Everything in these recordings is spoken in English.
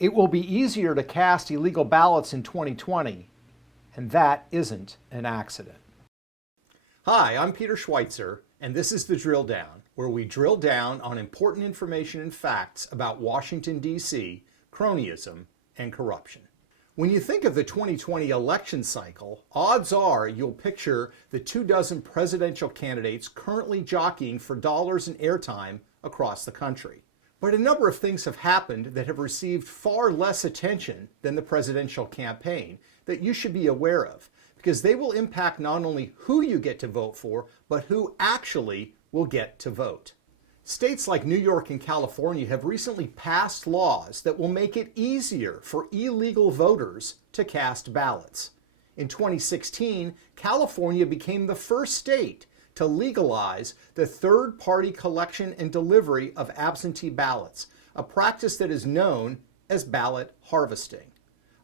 It will be easier to cast illegal ballots in 2020, and that isn't an accident. Hi, I'm Peter Schweizer, and this is The Drill Down, where we drill down on important information and facts about Washington, D.C., cronyism, and corruption. When you think of the 2020 election cycle, odds are you'll picture the 24 presidential candidates currently jockeying for dollars and airtime across the country. But a number of things have happened that have received far less attention than the presidential campaign that you should be aware of, because they will impact not only who you get to vote for, but who actually will get to vote. States like New York and California have recently passed laws that will make it easier for illegal voters to cast ballots. In 2016, California became the first state to legalize the third-party collection and delivery of absentee ballots, a practice that is known as ballot harvesting.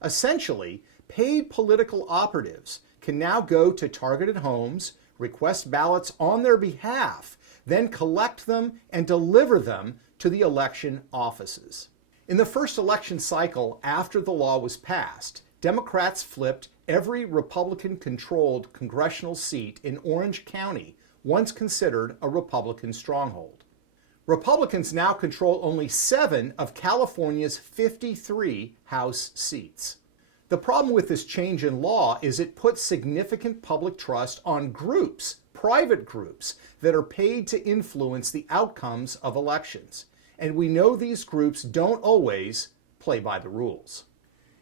Essentially, paid political operatives can now go to targeted homes, request ballots on their behalf, then collect them and deliver them to the election offices. In the first election cycle after the law was passed, Democrats flipped every Republican-controlled congressional seat in Orange County, once considered a Republican stronghold. Republicans now control only 7 of California's 53 House seats. The problem with this change in law is it puts significant public trust on groups, private groups, that are paid to influence the outcomes of elections. And we know these groups don't always play by the rules.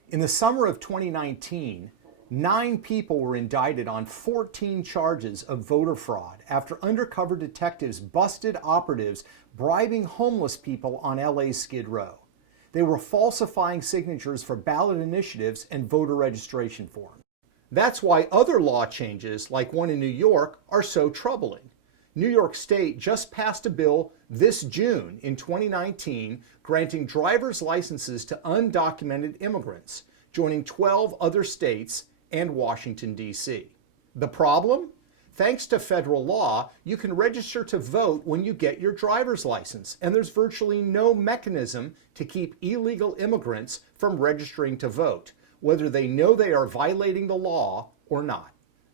In the summer of 2019, 9 people were indicted on 14 charges of voter fraud after undercover detectives busted operatives bribing homeless people on LA's Skid Row. They were falsifying signatures for ballot initiatives and voter registration forms. That's why other law changes, like one in New York, are so troubling. New York State just passed a bill this June in 2019 granting driver's licenses to undocumented immigrants, joining 12 other states and Washington, D.C. The problem? Thanks to federal law, you can register to vote when you get your driver's license, and there's virtually no mechanism to keep illegal immigrants from registering to vote, whether they know they are violating the law or not.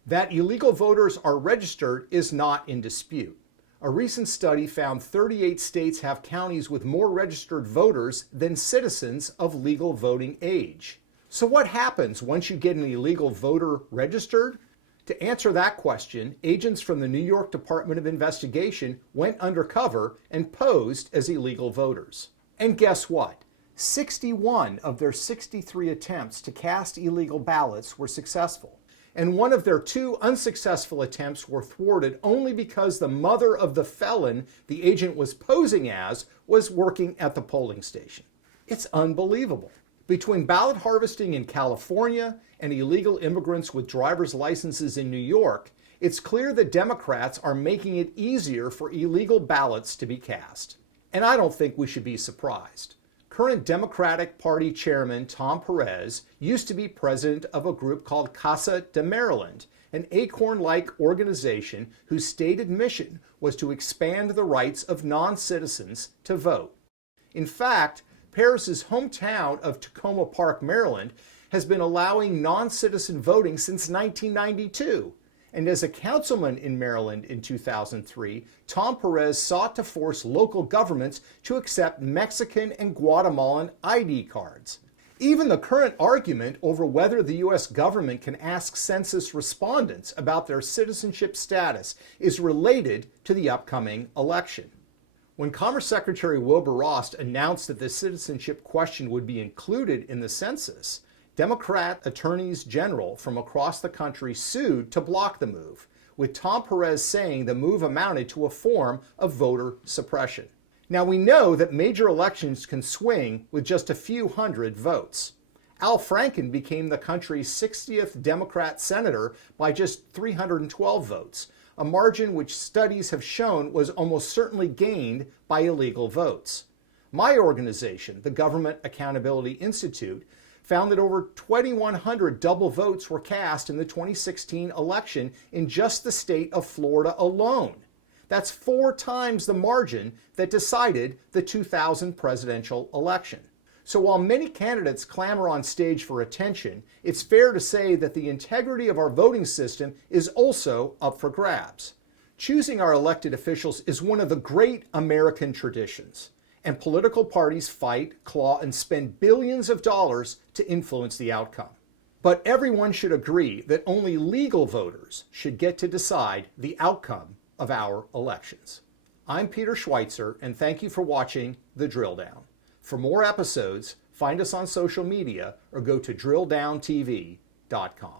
That illegal voters are registered is not in dispute. A recent study found 38 states have counties with more registered voters than citizens of legal voting age. So what happens once you get an illegal voter registered? To answer that question, agents from the New York Department of Investigation went undercover and posed as illegal voters. And guess what? 61 of their 63 attempts to cast illegal ballots were successful. And one of their 2 unsuccessful attempts were thwarted only because the mother of the felon the agent was posing as was working at the polling station. It's unbelievable. Between ballot harvesting in California and illegal immigrants with driver's licenses in New York, it's clear that Democrats are making it easier for illegal ballots to be cast. And I don't think we should be surprised. Current Democratic Party Chairman Tom Perez used to be president of a group called Casa de Maryland, an acorn-like organization whose stated mission was to expand the rights of non-citizens to vote. In fact, Perez's hometown of Tacoma Park, Maryland, has been allowing non-citizen voting since 1992. And as a councilman in Maryland in 2003, Tom Perez sought to force local governments to accept Mexican and Guatemalan ID cards. Even the current argument over whether the U.S. government can ask census respondents about their citizenship status is related to the upcoming election. When Commerce Secretary Wilbur Ross announced that the citizenship question would be included in the census, Democrat attorneys general from across the country sued to block the move, with Tom Perez saying the move amounted to a form of voter suppression. Now we know that major elections can swing with just a few hundred votes. Al Franken became the country's 60th Democrat senator by just 312 votes, a margin which studies have shown was almost certainly gained by illegal votes. My organization, the Government Accountability Institute, found that over 2,100 double votes were cast in the 2016 election in just the state of Florida alone. That's 4 times the margin that decided the 2000 presidential election. So while many candidates clamor on stage for attention, it's fair to say that the integrity of our voting system is also up for grabs. Choosing our elected officials is one of the great American traditions, and political parties fight, claw, and spend billions of dollars to influence the outcome. But everyone should agree that only legal voters should get to decide the outcome of our elections. I'm Peter Schweizer, and thank you for watching The Drill Down. For more episodes, find us on social media or go to DrillDownTV.com.